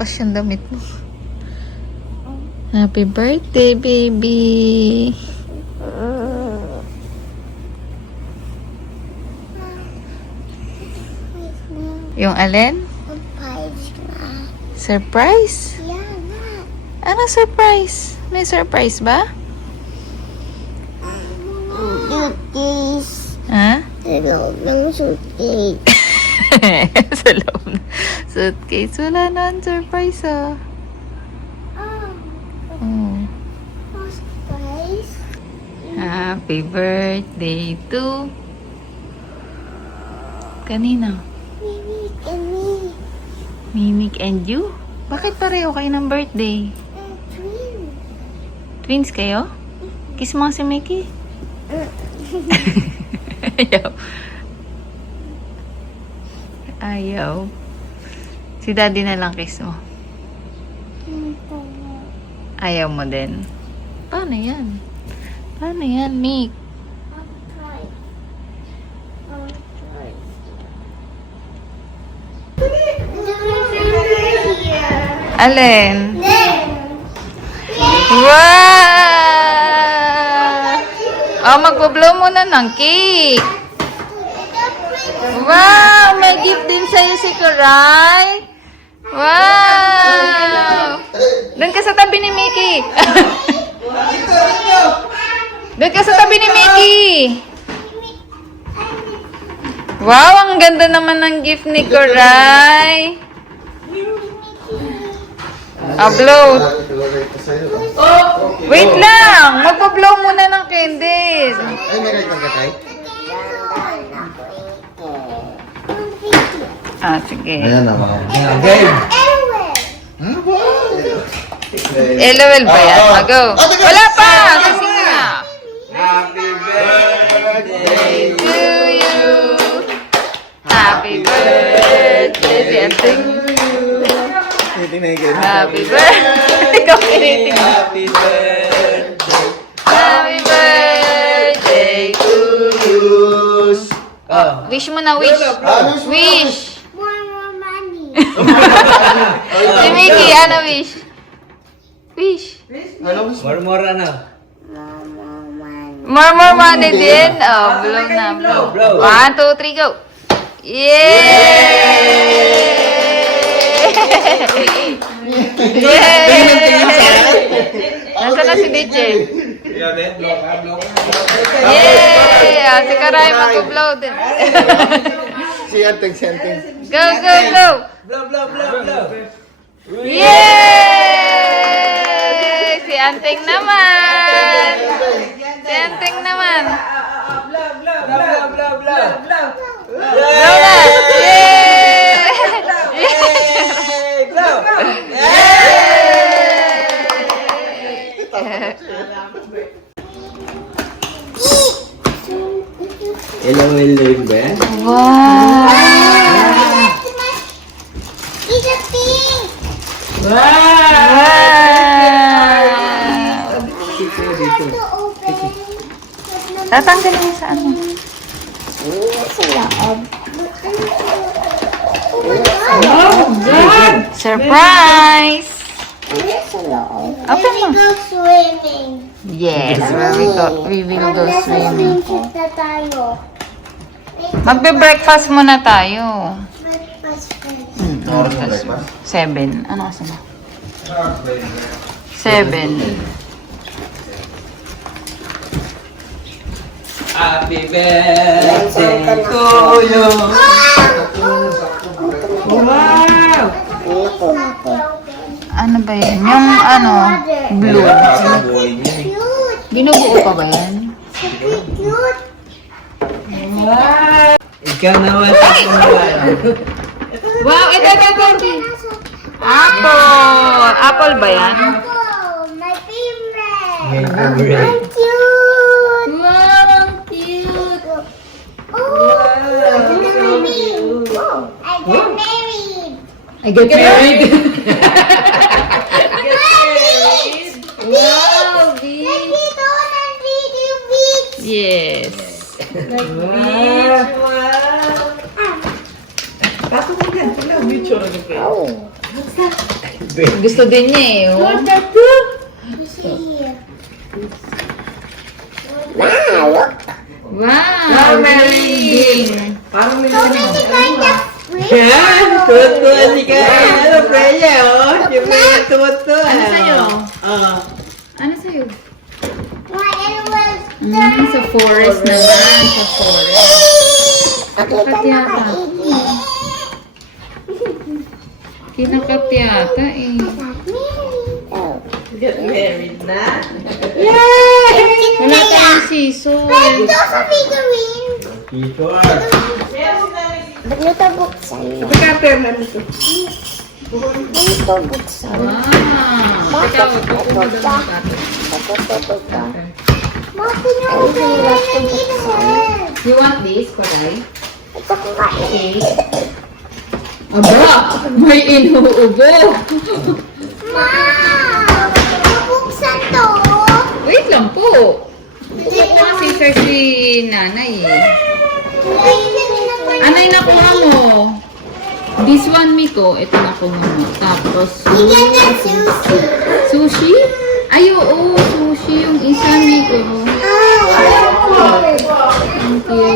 bukas yung damit mo. Happy birthday, baby! Yung alin? Surprise? Yeah, that. Ano surprise? May surprise ba? Suitcase. Ha? Sa loob ng suitcase. Sa loob ng suitcase. Wala na ang surprise, ah. Oh. Surprise. Happy birthday to... Kanina? Mimi and me. Mimik and you? Bakit pareho kayo ng birthday? Twin. Twins kayo? Kiss mo si Mickey. Ayaw. Ayaw. Si daddy na lang kiss mo. Ayaw mo din. Paano yan? Paano yan, Mick? I'll try. I'll try. Alin? Then. Wow! Oh, magpo-blow muna ng cake. Wow! May gift din sa'yo si Kuray. Wow! Doon ka sa tabi ni Mickey. Doon ka sa tabi ni Mickey. Wow! Ang ganda naman ng gift ni Kuray. Blow. Wait lang! Magpa-blow muna ng candle. Ay, meron kang gatay? Sige. Ayan naman. Anyway. LOL ba yan? Go. Wala pa! Kasi nga. Happy birthday To you. Happy birthday. Siyempre. Tinigil. Happy birthday. Ikaw pinitin. Happy birthday Happy birthday to you. Wish mo na, wish. Wish. More money. Si Mickey, ano wish? Wish. More ano? More money din. Oh, blow na, blow. 1, 2, 3, go. Yay! Yay! Nasaan na si DJ? Yay! Si Karay mag-blow din. Si Anteng. Go, go, go! Yay! Si Anteng naman! Si Anteng naman! Blow na! Yay! Hello, ba? Wow! It's a pink. Dito. To open. Tatanggalin mo sa ano? Sa loob. Oh my God. Surprise! Sa loob. Open mo. Go swimming. Yes, we will go swimming. Swimsuit na tayo. Magbe-breakfast muna tayo. Breakfast first. Oras na breakfast? 7. Ano kasi na? 7. Happy birthday to you. Wow! Ano ba yan? Yung ano, blue. Cute. Binubuo pa ba yan? Super cute. Ikaw naman. Wow, ito. Apple. Apple ba yan? Apple, my favorite. Favorite. Cute. Wow, ang cute. Oh, I got married. I get married. Wow, Let's eat all and video beach. yes. Wow! Ah, tsura ni Freya. Oh. Gusto din niya eh. Oh. See. Wow, galing. Parang may So many kind of fruit. Yan! Tuwa-tuwa si Kaya. Ano, Freya, oh? Si Freya tuwa-tuwa. Ano sa'yo? Oh. Ano sa'yo? My animals. Sa forest naman. Sa forest. Kinakat yata. Kinakat yata eh. Get married na. Wala tayong siso. Pero those are figurines. Sure. Ba't nito buksan? Pagka-pair na nito. Nito buksan. Wow. Ikaw, tutubo daw ng bato. Bakit nyo buksan? You want this, Koray? Ito ko kain. Aba! May inuubo! Ma! Mabuksan to. Wait lang po. Scissor si nanay eh. Anay nakuha mo? This one, Miko. Ito nakuha mo. Tapos, Bigyan ng sushi. sushi? Ay, oo. Sushi yung isa, Miko. Thank you.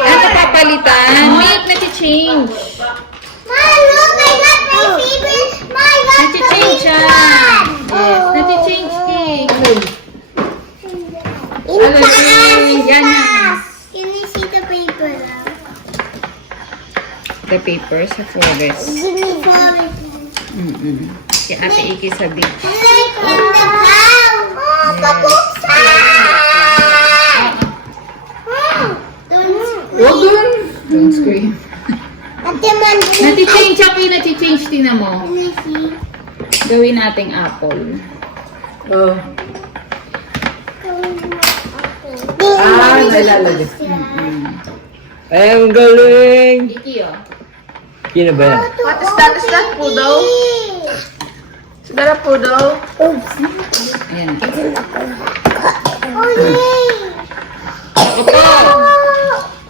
Ito papalitan. Make na-change. Na-change siya. Yes, na-change cake. Ano, yan na. Can you see the paper now? The paper sa forest. Give me forest. Si Ate Iki sa beach. Like in the ground. Oh, pabuksan! Huwag dun. Don't scream. Ate man, Na-change ako yung na-change. Tingnan mo. can you see? Gawin nating apple. Oh. Nalalagay. Ay, ang galing! Iki, oh. Sino ba yan? What is that? Is that poodle? Is that a poodle? Ayan. Oh, yay! Opo.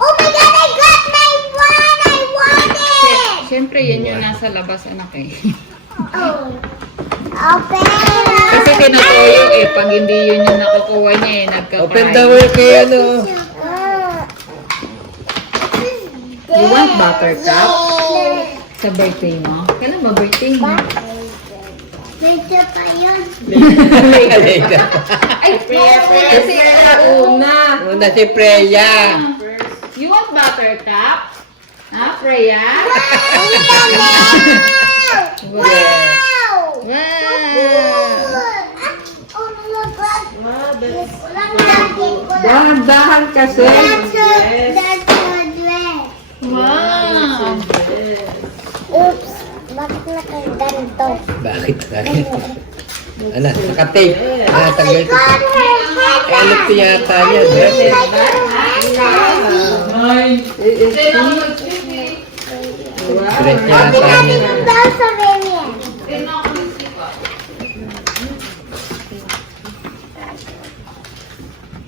Oh my God, I got my one! I want it! Siyempre, yan yung nasa labas, anak eh. Oh. Open! Kasi tinutuyo eh. Pag hindi yun yung nakukuha niya eh, nagka-cry. Open the way kay ano. You want buttercup? Sa birthday mo? Kailan ba birthday mo? Medyo pa yun. Halika. Ay, kasi una. Una si Freya. You want buttercup? Ha, Freya? Wow! Wow! Wow! Wow! Oh my God! Walang lagay ko lang. Dahan-dahan kasi. That's a dress. Wow! Oops! Bakit nakaganto? Bakit? Bakit? Ano? Naka-tape. Ah, tanggal ko. God, her head! Ano ito yata niya? Like her head! Dress yata niya. That's a variant.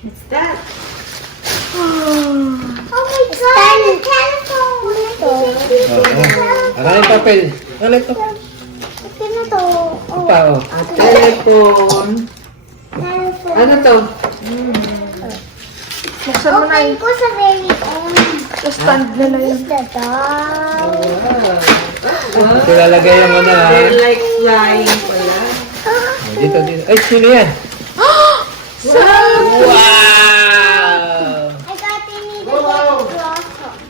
What's that? Oh my God! The telephone! Ano yung papel? Ano ito? Sino to? Oh, Pa, oh. Telephone. telephone. Ano to? Buksan mo na Open yun. ko sa very end. Stand na lang yun. Is the dog? Ito lalagay yung ano ha. They're like flying pala. Dito, dito. Ay, sino yan? Wow! I got it in the box.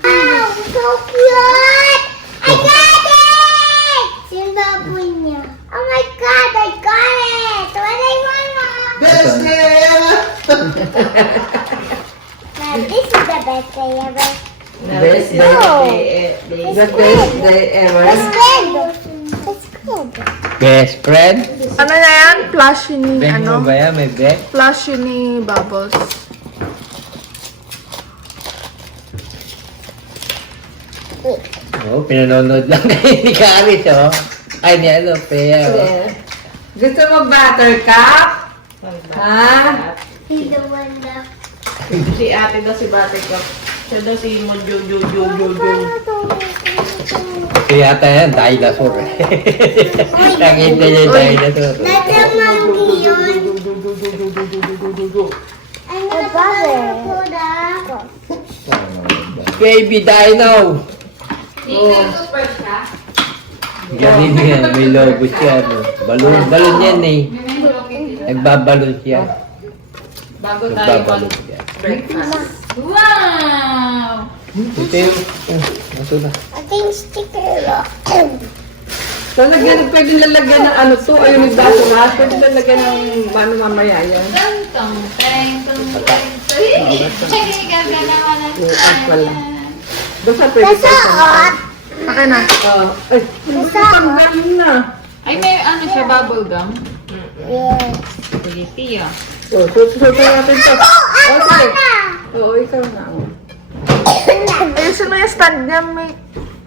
Wow, so cute! I got it! Sinaboy niya. Oh my God, I got it! What I want, Best day ever! Now, this is the best day ever. Best day The best day ever. It's good. It's good. Best friend? Ano na yan? Plushie ni, Beg mo ba yan? May beg? Plushie ni Bubbles. Oo, pinanonood lang kayo ni Karis, oh. Ay, ni ano, Freya, oh. Gusto mo buttercup? Ha? He's the one that... Si ate daw si Buttercup. Siya daw si Mojo. Paano to? Ito yata yan, dinosaur. Nakita niya yung dinosaur. Dada monkey yun. Ano ba po da? Baby dino! Galing yan, may lobo siya. No? Balon yan eh. Nagbabalon siya. Bago tayo Nagbabalon siya. mag-breakfast. Wow! Ito yung, nato na. Ating sticker. Pwede lalagyan ng ano to. Ayun yung baso ha. Pwede lalagyan ng ano mamaya yan. Tong, teng, tong, teng, teng. Gagalawan natin. Bukas pala. Basta pwede pa. Suot. Akin na. Ay, tanggalin na. Ay, may ano siya, bubble gum. Yes. Sige, Tia. Susunod natin to. Okay. Oo, ikaw na. Ayusin mo yung stand niya.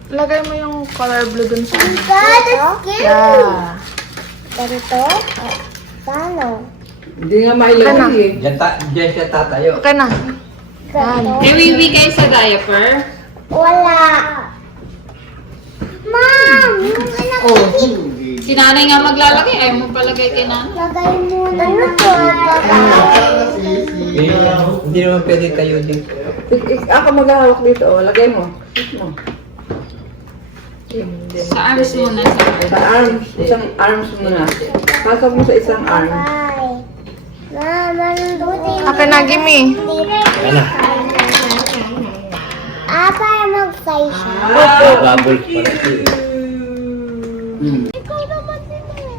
Lagay mo yung color blue dun sa God, that's scary. Yeah. Ganito? Paano? Hindi nga mailagay eh. Diyan siya tatayo. Okay na. Ganito? May wiwi kayo sa diaper? Wala. Mom! Yung anak ko. Si nanay nga maglalagay. Ayaw mo palagay kay nanay. Lagay muna. Ano to? Eh, hindi naman pwede tayo dito. Ako maghahawak dito. Lagay mo. Mo. Sa arms muna. Sa arms. Sa arms. Isang arms muna. Pasok mo sa isang arm. Bye. Mama, nandun Akin na, gimme. Ano? para mag-fly siya. Bubbles pala siya. Ikaw naman din eh.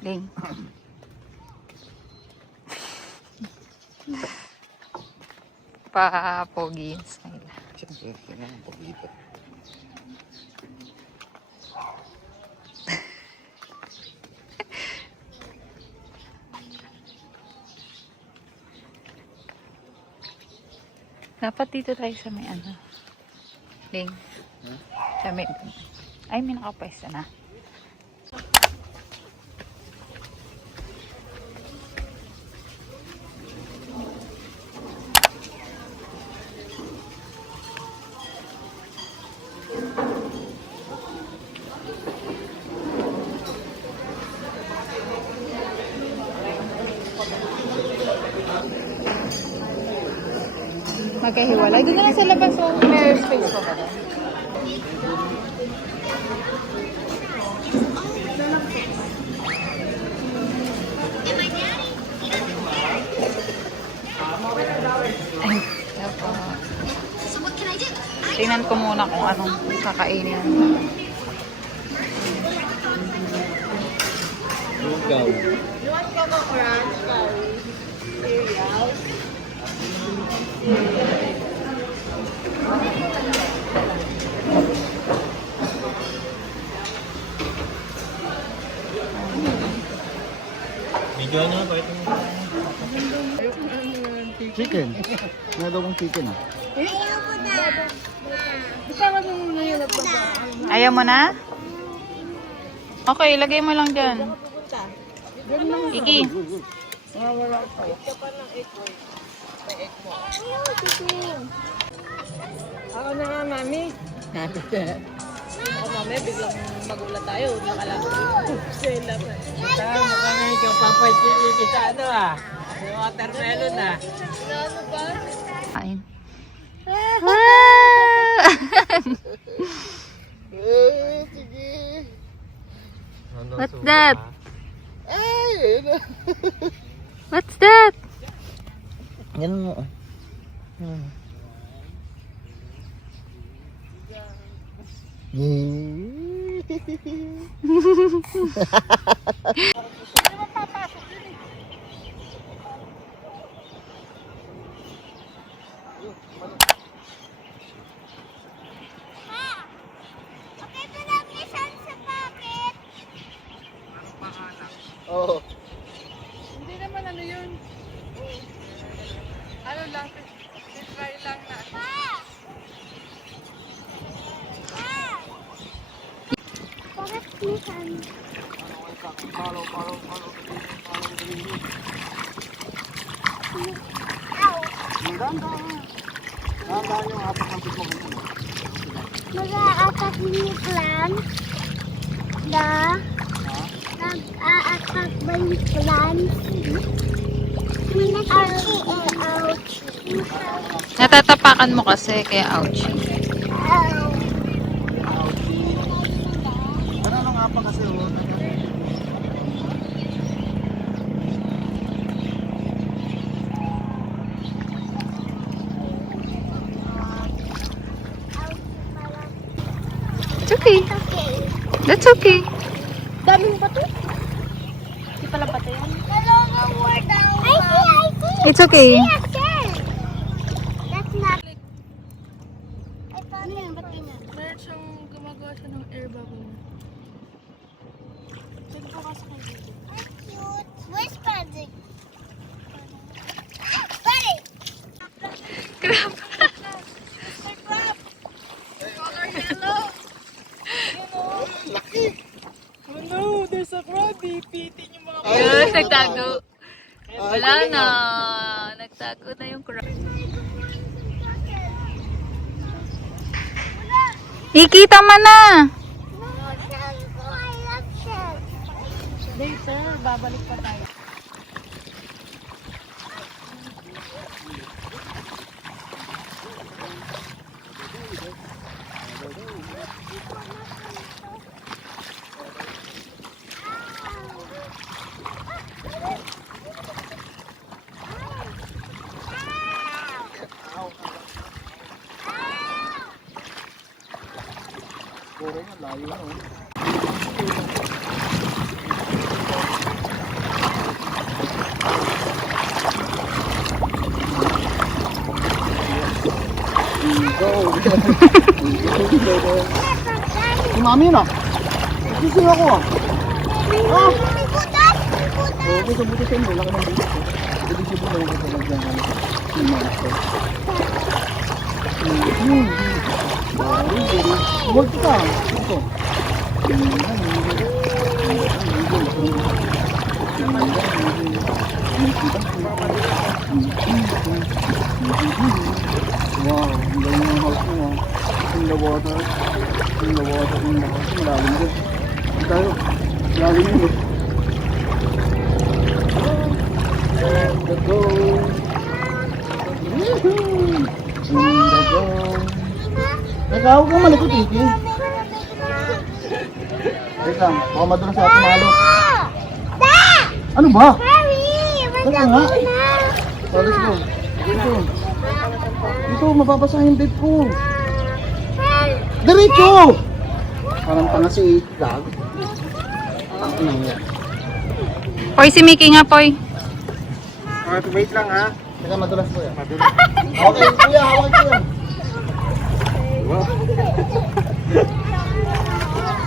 Ling. Pa-pogi yung style. Dapat dito tayo sa may ano. Ling. Sa may... Ay, may nakapwesto na. Magkahiwalay. Doon na sa labas so may space pa ba doon? Ay, dapat. Tingnan ko muna kung anong kakainin. Ikaw. Video niya pa ito. Chicken. May adobong chicken ah. Ayaw mo na? Okay, lagay mo lang dyan. Iki. Ako na nga, mami. Mami, biglang magulat tayo. Nakalala. Mukha nga ikaw papay sa ano ah. Watermelon ah. Kain. What's that? What's that? Ganun mo. Okay, pinag-isan sa pocket. Oo. Hindi naman ano yun. Ano lang, try lang na. Mag-a-attack ni plant? Nag-a-attack ba yung plant? Ouchie and ouchie. Natatapakan mo kasi, kaya ouchie. Ow. Ano nga pa kasi oh. It's okay. Okay. That's okay. Daming bato? Hindi pala bato yun? Dalawang word daw. I see. It's okay. Yes, yes. That's not... I thought it was... Meron siyang gumagawa siya ng air bubble. Nagbukas kayo dito. Cute. Where's Patrick? Patrick! Crab. Mr. Crab! Oh no, there's a crab. Ipitin yung mga Yes, nagtago. Wala na. Nagtago na yung crab. Ikita man na. No, shell ko. I love shell. later. Babalik pa tayo. Puro nga, layo na oh. Si mami yun ah. Gising ako ah. Ah! Okay, sa buto sa'yo. Wala ka ng buto. Ibig sabihin lang ito lang dyan. Si Master. Huwag ka. Ito. Wow, ang galing ng house mo ah. In the water. In the water. In the house. Malalim din. Tayo. Malalim yun eh. Let's go. Woohoo! Let's go. Nagkawag ka man ito, Tiki. Wait lang, baka madulas sa ating malo. Ano ba? Teka nga. So, let's go. Dito. Dito, mababasa yung bed ko. Diretso! Parang tanga si Gag. Ang inang yan. Poy, si Mickey nga, Poy. Wait lang ha. Teka, madulas ko yan. Okay, kuya, hawak ko yan.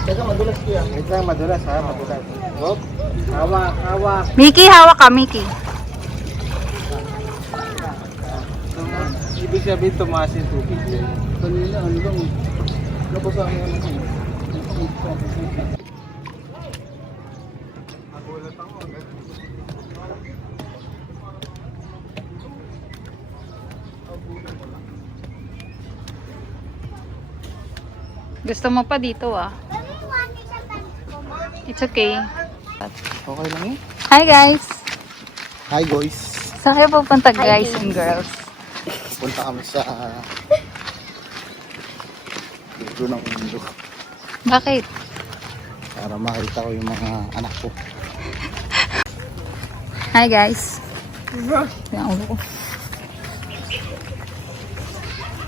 Teka, madulas ko yan. Wait lang, madulas ha, madulas. Hop, hawak, hawak. Mickey, hawak ka, Mickey. Ibig sabihin tumaas yung tubig yun. Kanina, ano lang, nabasa ang ano ko. Gusto mo pa dito, ah. It's okay. Okay lang eh. Hi, guys. Hi guys. Saan kayo pupunta, guys and girls? Punta kami sa dulo ng mundo Bakit? para makita ko yung mga anak ko. Hi, guys. Yung ulo ko.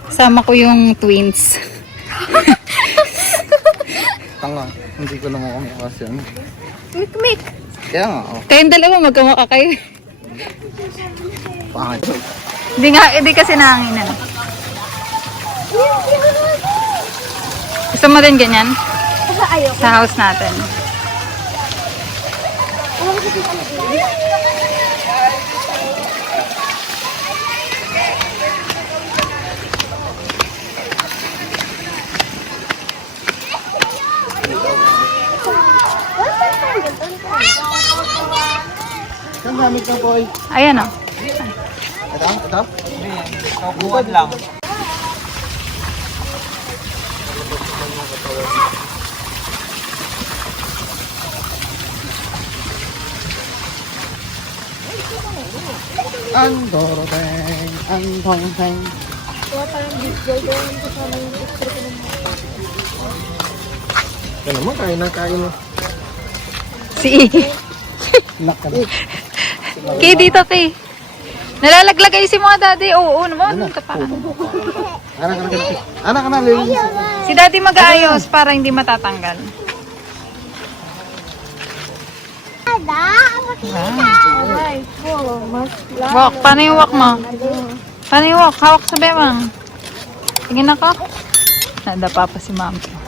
Sama ko yung twins. Tanga, hindi ko naman kami kasi ano. Mik. Kaya nga, oh, Kayong dalawa, magkamukha kayo. pangit. Hindi kasi nahanginan. Gusto mo din ganyan? Sa house natin. ang gamit na boy? Ayan o. Ito? Ito? Buwan lang. Ang dorobeng, ang tongteng. Ito naman, kain ng kain mo. Si Lock ka na. Kay dito, Kay. Nalalaglag kayo si mga daddy. Oo, naman. Ano ka pa? Anak, anak, anak, Lily. Si daddy mag-aayos para hindi matatanggal. Walk. Paano yung walk mo? Paano yung walk? Hawak sa bewang. Tingin ako. Nadapa pa si mami.